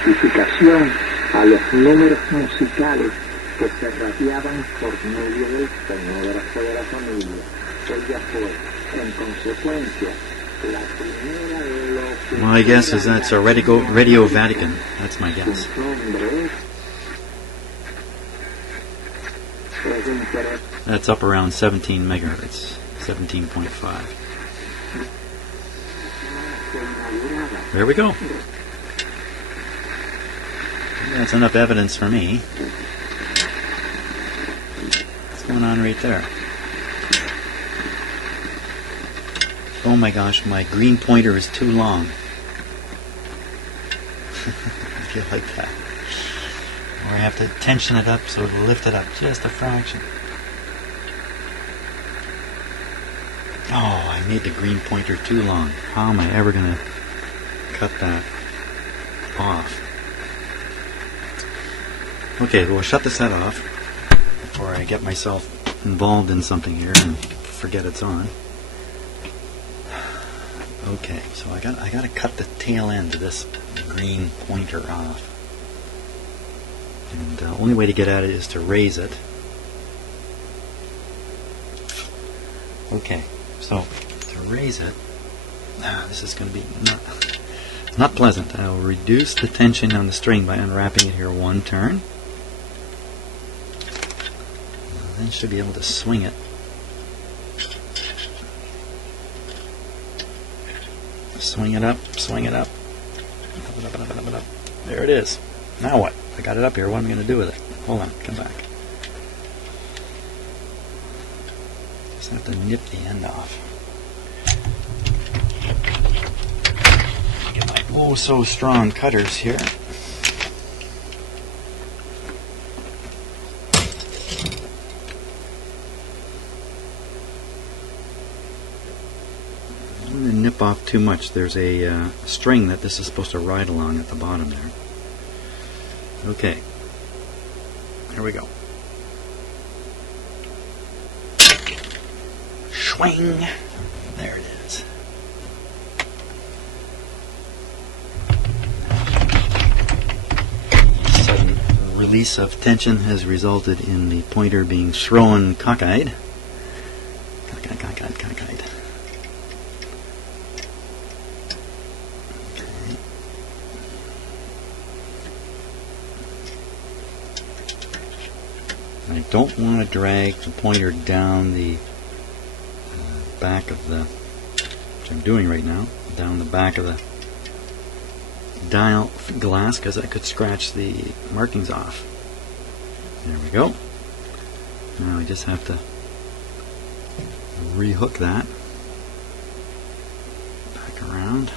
identificación a los números musicales que se radiaban por medio del fonógrafo de la familia. Ella fue, en consecuencia, la primera My guess is that's a Radio Vatican. That's my guess. That's up around 17 megahertz, 17.5. There we go. That's enough evidence for me. What's going on right there? Oh my gosh, my green pointer is too long. I feel like that. Or I have to tension it up so it'll lift it up just a fraction. Oh, I made the green pointer too long. How am I ever going to cut that off? Okay, we'll shut the set off before I get myself involved in something here and forget it's on. Okay, so I got to cut the tail end of this green pointer off. And the only way to get at it is to raise it. Okay, so to raise it, this is going to be not pleasant. I'll reduce the tension on the string by unwrapping it here one turn. And then should be able to swing it. Swing it up, swing it up. Up. There it is. Now what? I got it up here. What am I going to do with it? Hold on, come back. Just have to nip the end off. Get my oh so strong cutters here. I'm going to nip off too much. There's a string that this is supposed to ride along at the bottom there. Okay, here we go. Swing! There it is. Sudden release of tension has resulted in the pointer being thrown cockeyed. Cockeyed. I don't want to drag the pointer down the back of the, which I'm doing right now, down the back of the dial glass because I could scratch the markings off. There we go. Now I just have to rehook that back around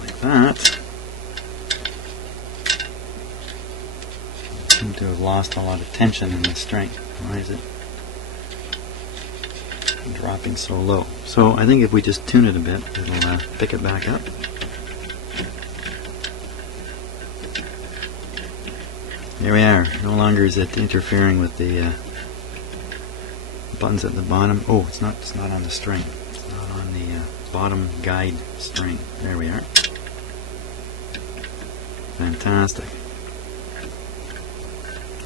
like that. I seem to have lost a lot of tension in the string. Why is it dropping so low? So I think if we just tune it a bit, it'll pick it back up. There we are. No longer is it interfering with the buttons at the bottom. Oh, it's not on the string. It's not on the bottom guide string. There we are. Fantastic.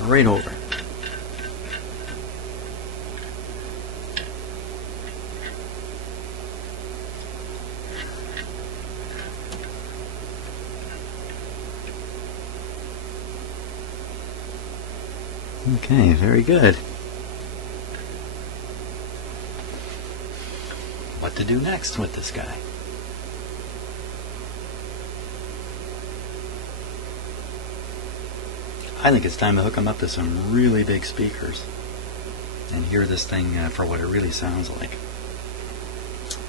Right over. Okay, very good. What to do next with this guy? I think it's time to hook him up to some really big speakers and hear this thing for what it really sounds like.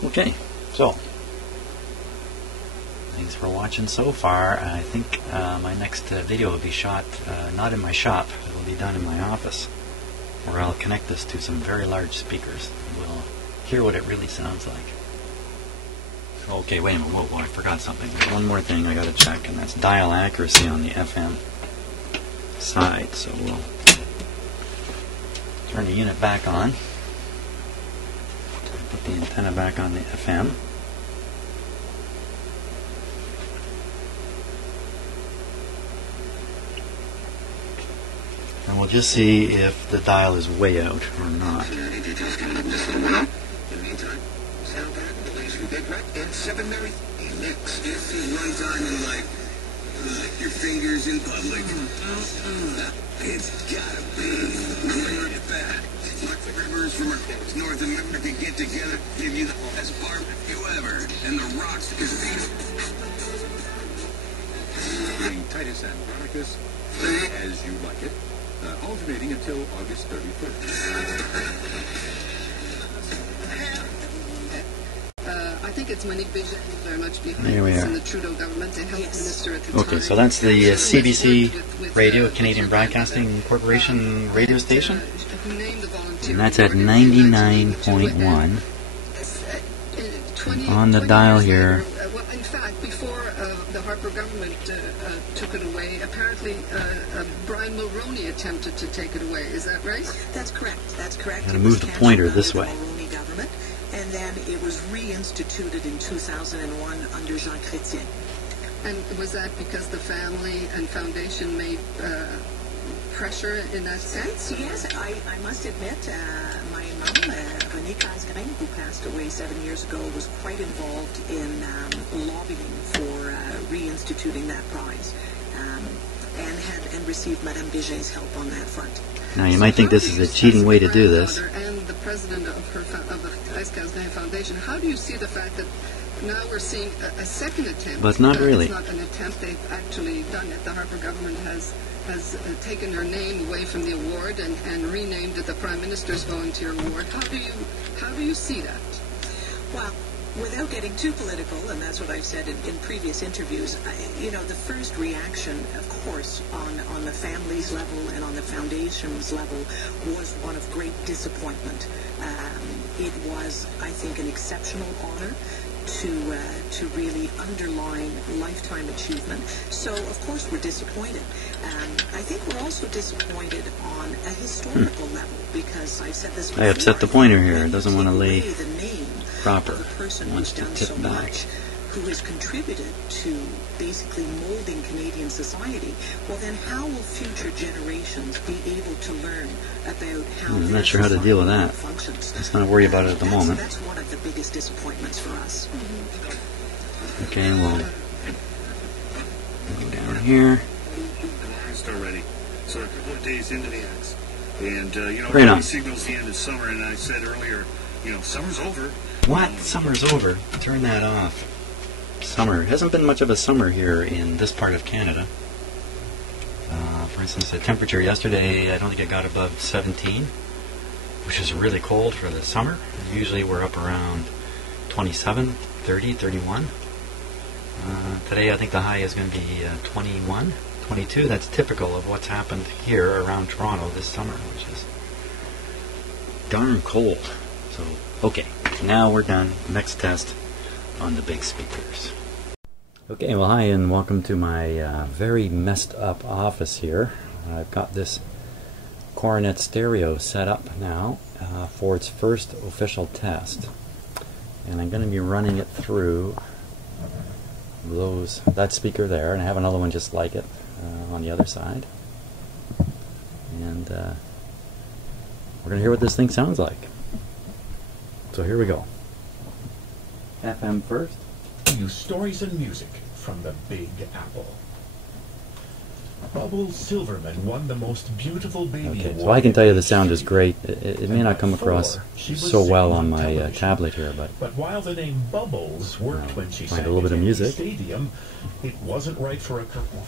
Okay, so thanks for watching so far. I think my next video will be shot not in my shop. It will be done in my office, where I'll connect this to some very large speakers and we'll hear what it really sounds like. Okay, wait a minute. Whoa, I forgot something. There's one more thing I got to check, and that's dial accuracy on the FM side. So we'll turn the unit back on, put the antenna back on the FM, just see if the dial is way out or not. Your fingers in public. It's gotta be. Rivers from across North America get together, give you the best barbecue ever, and the rocks is Bring Titus and Veronicas as you like it, alternating until August 31st. I think it's Monique Béja very much behind There we this are. in the Trudeau government, the health minister at the time. Okay, so that's the CBC radio, Canadian Broadcasting Corporation radio station. And that's at 99.1. On the dial here. Well, in fact, before the Harper government took it away, apparently Brian Mulroney attempted to take it away. Is that right? That's correct. That's correct. Gotta move the pointer this way. The Mulroney government, and then it was reinstituted in 2001 under Jean Chrétien. And was that because the family and foundation made pressure in that sense? Yes, I must admit, my mom, Renée Casgrain, who passed away 7 years ago, was quite involved in lobbying for reinstituting that prize, and received Madame Béja's help on that front. Now you might think this is a cheating way to do this. And the president of the Casgrain Foundation, how do you see the fact that now we're seeing a second attempt? But not really. It's not an attempt, they've actually done it. The Harper government has taken their name away from the award and renamed it the Prime Minister's Volunteer Award. How do you see that? Well, without getting too political, and that's what I've said in previous interviews, the first reaction, of course, on the family's level and on the foundation's level was one of great disappointment. It was, I think, an exceptional honor to really underline lifetime achievement. So, of course, we're disappointed. I think we're also disappointed on a historical level, because I've said this before. I upset the pointer here. It doesn't want to lay the name proper. of the person It wants who's to done tip so back. much, who has contributed to basically molding Canadian society. Well, then how will future generations be able to learn about how I'm their not sure how to deal with society that. functions? Let's not worry about it at the moment. That's one of the biggest disappointments for us. Okay, we'll go down here. Already, so a couple of days into the ads, and Right on. it signals the end of summer. And I said earlier, summer's over. What? Summer's over. Turn that off. Summer. Hasn't been much of a summer here in this part of Canada. For instance, the temperature yesterday, I don't think it got above 17, which is really cold for the summer. Usually we're up around 27, 30, 31. Today I think the high is going to be 21, 22. That's typical of what's happened here around Toronto this summer, which is darn cold. So, okay, now we're done. Next test on the big speakers. Okay, well, hi, and welcome to my very messed up office here. I've got this Koronette stereo set up now for its first official test, and I'm going to be running it through that speaker there, and I have another one just like it on the other side, and we're going to hear what this thing sounds like. So here we go. FM first. News stories and music from the Big Apple. Bubble Silverman won the most beautiful baby Okay, award. so I can tell you the sound is great. It may not come across so well on my tablet here, but while the name Bubbles worked when she find sang a little bit of at music. Stadium, it wasn't right for a couple.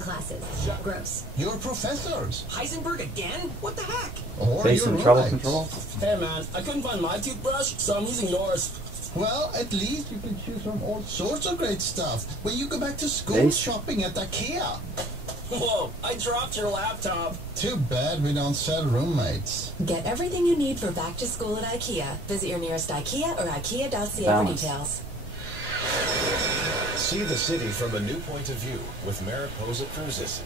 Classes. Gross. You're professors. Heisenberg again? What the heck? Or bass your and treble roommates. control. Hey man, I couldn't find my toothbrush, so I'm using yours. Well, at least you can choose from all sorts of great stuff when you go back to school Bass. shopping at IKEA. Whoa, I dropped your laptop. Too bad we don't sell roommates. Get everything you need for back to school at IKEA. Visit your nearest IKEA or IKEA.ca for Balance. details. See the city from a new point of view with Mariposa Cruises.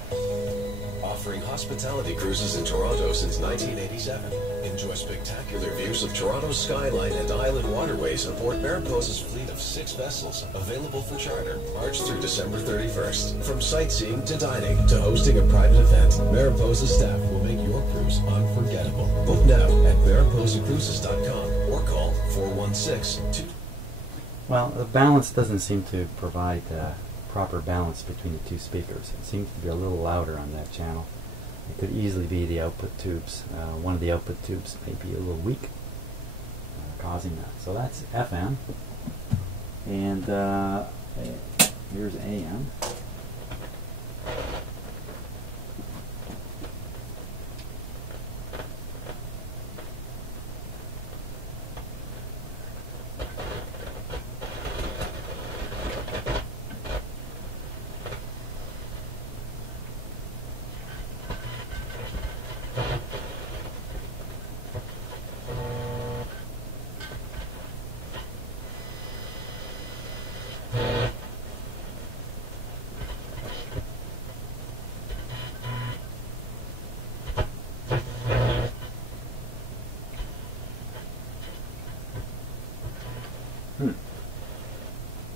Offering hospitality cruises in Toronto since 1987. Enjoy spectacular views of Toronto's skyline and island waterways aboard Mariposa's fleet of 6 vessels, available for charter March through December 31st. From sightseeing to dining to hosting a private event, Mariposa staff will make your cruise unforgettable. Book now at mariposacruises.com or call 416-2. Well, the balance doesn't seem to provide proper balance between the two speakers. It seems to be a little louder on that channel. It could easily be the output tubes. One of the output tubes may be a little weak, causing that. So that's FM. And here's AM.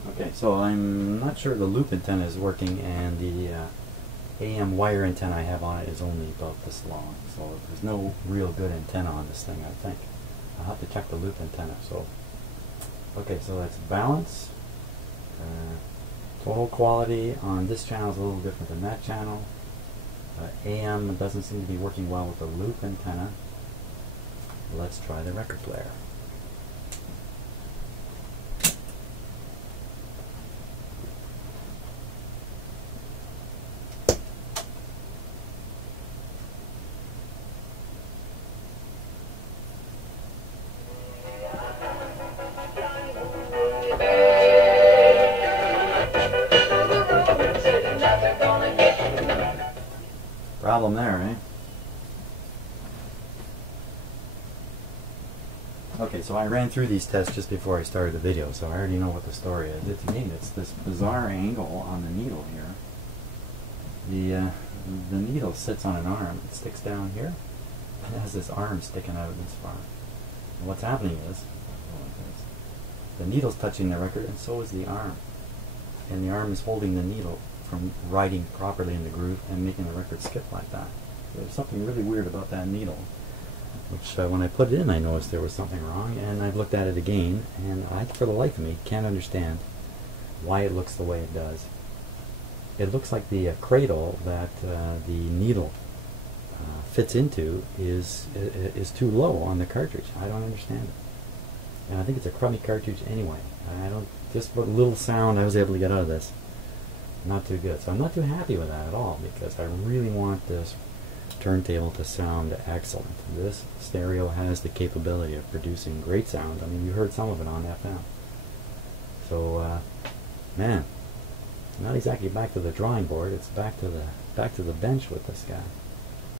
Okay, so I'm not sure the loop antenna is working, and the AM wire antenna I have on it is only about this long. So there's no real good antenna on this thing, I think. I'll have to check the loop antenna. So, okay, so that's balance. Total quality on this channel is a little different than that channel. AM doesn't seem to be working well with the loop antenna. Let's try the record player. Problem there, eh? Okay, so I ran through these tests just before I started the video, so I already know what the story is. It's this bizarre angle on the needle here. The needle sits on an arm. It sticks down here, and it has this arm sticking out this far. And what's happening is, the needle's touching the record, and so is the arm. And the arm is holding the needle from riding properly in the groove and making the record skip like that. There's something really weird about that needle, which when I put it in I noticed there was something wrong, and I've looked at it again, and I, for the life of me, can't understand why it looks the way it does. It looks like the cradle that the needle fits into is too low on the cartridge. I don't understand it. And I think it's a crummy cartridge anyway. Just what little sound I was able to get out of this, not too good. So I'm not too happy with that at all, because I really want this turntable to sound excellent. This stereo has the capability of producing great sound. I mean, you heard some of it on FM. So, man, not exactly back to the drawing board. It's back to the bench with this guy.